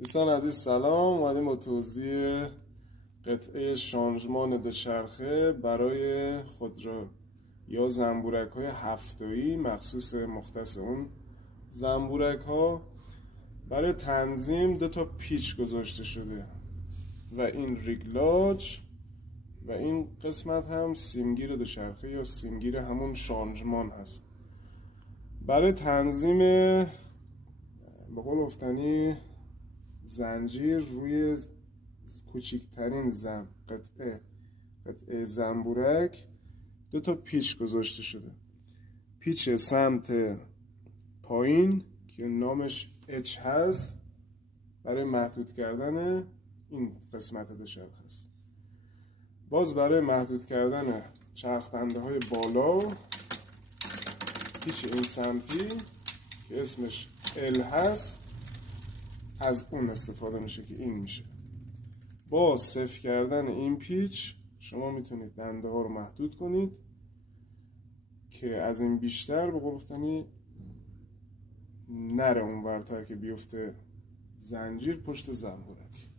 دوستان عزیز سلام. اومدیم با توضیح قطعه شانژمان دوچرخه برای خودرو یا زنبورک های هفتایی، مخصوص مختص اون زنبورک ها. برای تنظیم دو تا پیچ گذاشته شده و این ریگلاج و این قسمت هم سیمگیر دوچرخه یا سیمگیر همون شانژمان هست. برای تنظیم به قول گفتنی زنجیر روی کوچکترین قطعه زنبورک دو تا پیچ گذاشته شده. پیچ سمت پایین که نامش H هست برای محدود کردن این قسمت دوچرخه است. باز برای محدود کردن چرخدنده های بالا پیچ این سمتی که اسمش L هست از اون استفاده میشه که این میشه. با صفر کردن این پیچ شما میتونید دنده ها رو محدود کنید که از این بیشتر به قول گفتنی نره اون ورتر که بیفته زنجیر پشت زنبورک.